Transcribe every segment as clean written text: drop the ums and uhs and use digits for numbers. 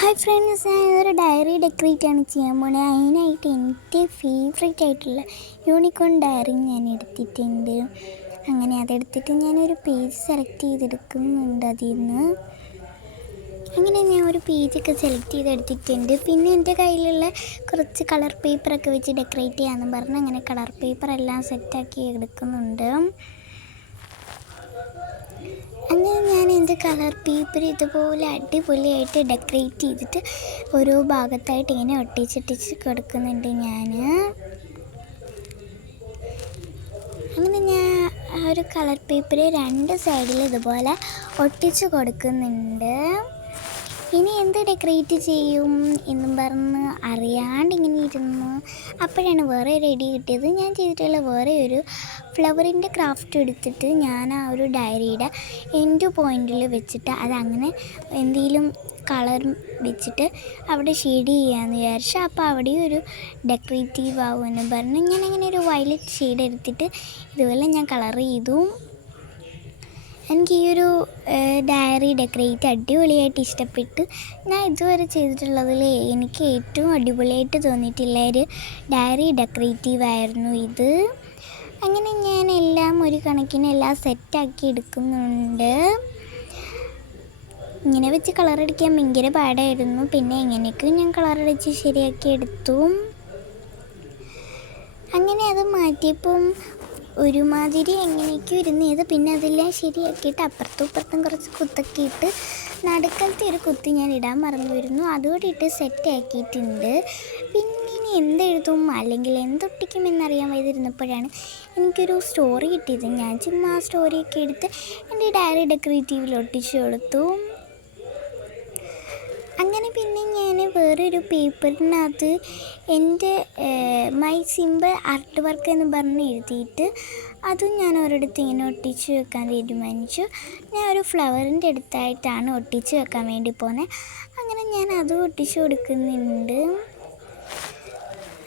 Hi friends, ഞാനൊരു diary ഡെക്കറേറ്റാണ് ചെയ്യാൻ പോണത്. അതിനായിട്ട് എൻ്റെ ഫേവറേറ്റ് ആയിട്ടുള്ള യൂണിക്കോൺ ഡയറി ഞാൻ എടുത്തിട്ടുണ്ട്. അങ്ങനെ അതെടുത്തിട്ട് ഞാനൊരു പേജ് സെലക്ട് ചെയ്തെടുക്കുന്നുണ്ട് അതിൽ നിന്ന്. അങ്ങനെ ഞാൻ ഒരു പേജൊക്കെ സെലക്ട് ചെയ്തെടുത്തിട്ടുണ്ട്. പിന്നെ എൻ്റെ കയ്യിലുള്ള കുറച്ച് കളർ പേപ്പറൊക്കെ വെച്ച് ഡെക്കറേറ്റ് ചെയ്യാമെന്ന് പറഞ്ഞ് അങ്ങനെ കളർ പേപ്പറെല്ലാം സെറ്റാക്കി എടുക്കുന്നുണ്ട്. അങ്ങനെ ഞാൻ എൻ്റെ കളർ പേപ്പർ ഇതുപോലെ അടിപൊളിയായിട്ട് ഡെക്കറേറ്റ് ചെയ്തിട്ട് ഓരോ ഭാഗത്തായിട്ട് ഇങ്ങനെ ഒട്ടിച്ചൊട്ടിച്ച് കൊടുക്കുന്നുണ്ട് ഞാൻ. അങ്ങനെ ഞാൻ ഒരു കളർ പേപ്പർ രണ്ട് സൈഡിൽ ഇതുപോലെ ഒട്ടിച്ച് കൊടുക്കുന്നുണ്ട്. ഇനി എന്ത് ഡെക്കറേറ്റ് ചെയ്യും എന്നും പറഞ്ഞ് അറിയാണ്ട് ഇങ്ങനെ ഇരുന്നു. അപ്പോഴാണ് വേറെ ഒരു ഐഡിയ കിട്ടിയത്. ഞാൻ ചെയ്തിട്ടുള്ള വേറെ ഒരു ഫ്ലവറിൻ്റെ ക്രാഫ്റ്റ് എടുത്തിട്ട് ഞാൻ ആ ഒരു ഡയറിയുടെ എൻഡ് പോയിൻറ്റിൽ വെച്ചിട്ട് അതങ്ങനെ എന്തെങ്കിലും കളർ വെച്ചിട്ട് അവിടെ ഷെയ്ഡ് ചെയ്യാമെന്ന് വിചാരിച്ചു. അപ്പോൾ അവിടെയും ഒരു ഡെക്കറേറ്റീവ് ആവുമെന്ന് പറഞ്ഞ് ഞാൻ അങ്ങനെ ഒരു വയലറ്റ് ഷെയ്ഡ് എടുത്തിട്ട് ഇതുപോലെ ഞാൻ കളർ ചെയ്തു. എനിക്ക് ഈ ഒരു ഡയറി ഡെക്കറേറ്റ് അടിപൊളിയായിട്ട് ഇഷ്ടപ്പെട്ടു. ഞാൻ ഇതുവരെ ചെയ്തിട്ടുള്ളതിൽ എനിക്ക് ഏറ്റവും അടിപൊളിയായിട്ട് തോന്നിയിട്ടുള്ള ഒരു ഡയറി ഡെക്കറേറ്റീവ് ആയിരുന്നു ഇത്. അങ്ങനെ ഞാൻ എല്ലാം ഒരു കണക്കിന് എല്ലാം സെറ്റാക്കി എടുക്കുന്നുണ്ട്. ഇങ്ങനെ വെച്ച് കളറടിക്കാൻ ഭയങ്കര പാടായിരുന്നു. പിന്നെ എങ്ങനെയൊക്കെ ഞാൻ കളറടിച്ച് ശരിയാക്കി എടുത്തു. അങ്ങനെ അത് മാറ്റിയപ്പം ഒരുമാതിരി എങ്ങനെയൊക്കെ ഇരുന്നത്. പിന്നെ അതെല്ലാം ശരിയാക്കിയിട്ട് അപ്പുറത്തും ഇപ്പുറത്തും കുറച്ച് കുത്തൊക്കെ ഇട്ട് നടുക്കലത്തെ ഒരു കുത്ത് ഞാൻ ഇടാൻ മറന്നു വരുന്നു. അതുകൂടി ഇട്ട് സെറ്റാക്കിയിട്ടുണ്ട്. പിന്നെ ഇനി എന്തെഴുതും അല്ലെങ്കിൽ എന്തൊട്ടിക്കും എന്നറിയാൻ വൈകിരുന്നപ്പോഴാണ് എനിക്കൊരു സ്റ്റോറി കിട്ടിയത്. ഞാൻ ചുമ്മാ ആ സ്റ്റോറിയൊക്കെ എടുത്ത് എൻ്റെ ഡയറി ഡെക്കറേറ്റീവിൽ ഒട്ടിച്ചു കൊടുത്തു. അങ്ങനെ പിന്നെ ഞാൻ വേറൊരു പേപ്പറിനകത്ത് എൻ്റെ മൈ സിമ്പിൾ ആർട്ട് വർക്ക് എന്ന് പറഞ്ഞ് എഴുതിയിട്ട് അതും ഞാൻ ഒരിടത്ത് ഇങ്ങനെ ഒട്ടിച്ച് വെക്കാൻ തീരുമാനിച്ചു. ഞാൻ ഒരു ഫ്ലവറിൻ്റെ അടുത്തായിട്ടാണ് ഒട്ടിച്ച് വെക്കാൻ വേണ്ടി പോകുന്നത്. അങ്ങനെ ഞാൻ അതും ഒട്ടിച്ച് കൊടുക്കുന്നുണ്ട്.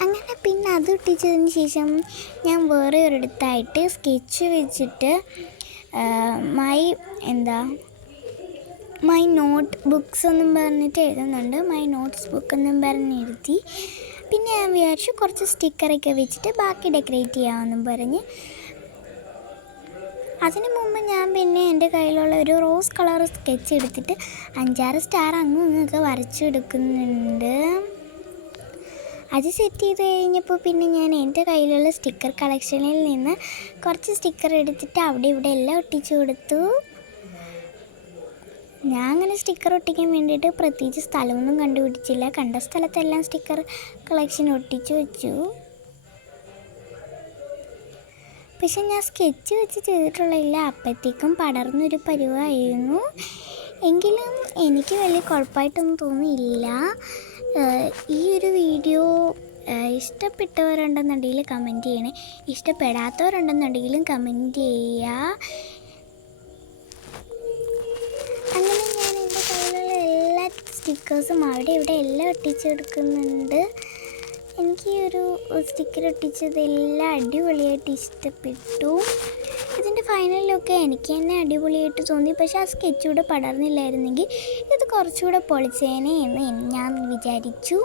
അങ്ങനെ പിന്നെ അത് ഒട്ടിച്ചതിന് ശേഷം ഞാൻ വേറെ ഒരിടത്തായിട്ട് സ്കെച്ച് വെച്ചിട്ട് മൈ നോട്ട് ബുക്സ് എന്നും പറഞ്ഞിട്ട് എഴുതുന്നുണ്ട്. മൈ നോട്ട്സ് ബുക്ക് എന്നും പറഞ്ഞ് എഴുതി. പിന്നെ ഞാൻ വിചാരിച്ചു കുറച്ച് സ്റ്റിക്കറൊക്കെ വെച്ചിട്ട് ബാക്കി ഡെക്കറേറ്റ് ചെയ്യാമെന്നും പറഞ്ഞ് അതിന് മുമ്പ് ഞാൻ പിന്നെ എൻ്റെ കയ്യിലുള്ള ഒരു റോസ് കളർ സ്കെച്ച് എടുത്തിട്ട് 5-6 സ്റ്റാർ അങ്ങും ഇങ്ങൊക്കെ വരച്ചെടുക്കുന്നുണ്ട്. അത് സെറ്റ് ചെയ്ത് കഴിഞ്ഞപ്പോൾ പിന്നെ ഞാൻ എൻ്റെ കയ്യിലുള്ള സ്റ്റിക്കർ കളക്ഷനിൽ നിന്ന് കുറച്ച് സ്റ്റിക്കർ എടുത്തിട്ട് അവിടെ ഇവിടെ എല്ലാം ഒട്ടിച്ചു കൊടുത്തു. ഞാൻ അങ്ങനെ സ്റ്റിക്കർ ഒട്ടിക്കാൻ വേണ്ടിയിട്ട് പ്രത്യേകിച്ച് സ്ഥലമൊന്നും കണ്ടുപിടിച്ചില്ല. കണ്ട സ്ഥലത്തെല്ലാം സ്റ്റിക്കർ കളക്ഷൻ ഒട്ടിച്ചു വെച്ചു. പക്ഷെ ഞാൻ സ്കെച്ച് വെച്ച് ചെയ്തിട്ടുള്ളതില്ല. അപ്പോഴത്തേക്കും പടർന്നൊരു പരുവായിരുന്നു. എങ്കിലും എനിക്ക് വലിയ കുഴപ്പമായിട്ടൊന്നും തോന്നിയില്ല. ഈ ഒരു വീഡിയോ ഇഷ്ടപ്പെട്ടവരുണ്ടെന്നുണ്ടെങ്കിൽ കമൻറ്റ് ചെയ്യണേ. ഇഷ്ടപ്പെടാത്തവരുണ്ടെന്നുണ്ടെങ്കിലും കമൻറ്റ് ചെയ്യുക. അങ്ങനെ ഞാൻ എൻ്റെ കയ്യിലുള്ള എല്ലാ സ്റ്റിക്കേഴ്സും അവിടെ ഇവിടെ എല്ലാം ഒട്ടിച്ചെടുക്കുന്നുണ്ട്. എനിക്ക് ഈ ഒരു സ്റ്റിക്കർ ഒട്ടിച്ചതെല്ലാം അടിപൊളിയായിട്ട് ഇഷ്ടപ്പെട്ടു. ഇതിൻ്റെ ഫൈനലിലൊക്കെ എനിക്ക് തന്നെ അടിപൊളിയായിട്ട് തോന്നി. പക്ഷേ ആ സ്കെച്ചൂടെ പടർന്നില്ലായിരുന്നെങ്കിൽ ഇത് കുറച്ചുകൂടെ പൊളിച്ചേനെ എന്ന് ഞാൻ വിചാരിച്ചു.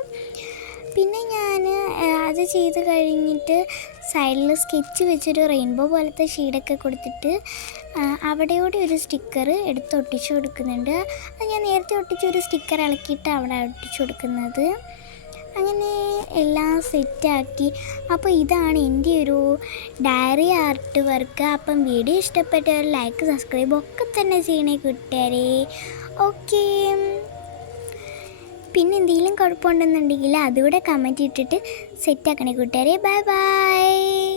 പിന്നെ ഞാൻ അത് ചെയ്ത് കഴിഞ്ഞിട്ട് സൈഡിൽ സ്കെച്ച് വെച്ചൊരു റെയിൻബോ പോലത്തെ ഷീഡൊക്കെ കൊടുത്തിട്ട് അവിടെയോടെ ഒരു സ്റ്റിക്കർ എടുത്ത് ഒട്ടിച്ചു കൊടുക്കുന്നുണ്ട്. അത് ഞാൻ നേരത്തെ ഒട്ടിച്ചൊരു സ്റ്റിക്കർ ഇളക്കിയിട്ട് അവിടെ ഒട്ടിച്ചു കൊടുക്കുന്നത്. അങ്ങനെ എല്ലാം സെറ്റാക്കി. അപ്പോൾ ഇതാണ് എൻ്റെ ഒരു ഡയറി ആർട്ട് വർക്ക്. അപ്പം വീഡിയോ ഇഷ്ടപ്പെട്ടവർ ലൈക്ക് സബ്സ്ക്രൈബ് ഒക്കെ തന്നെ ചെയ്യണേ കൂട്ടുകാരെ. ഓക്കേ. പിന്നെ എന്തെങ്കിലും കുഴപ്പമുണ്ടെന്നുണ്ടെങ്കിൽ അതുകൂടെ കമൻറ്റ് ഇട്ടിട്ട് സെറ്റാക്കണേ കൂട്ടുകാരെ. Bye bye.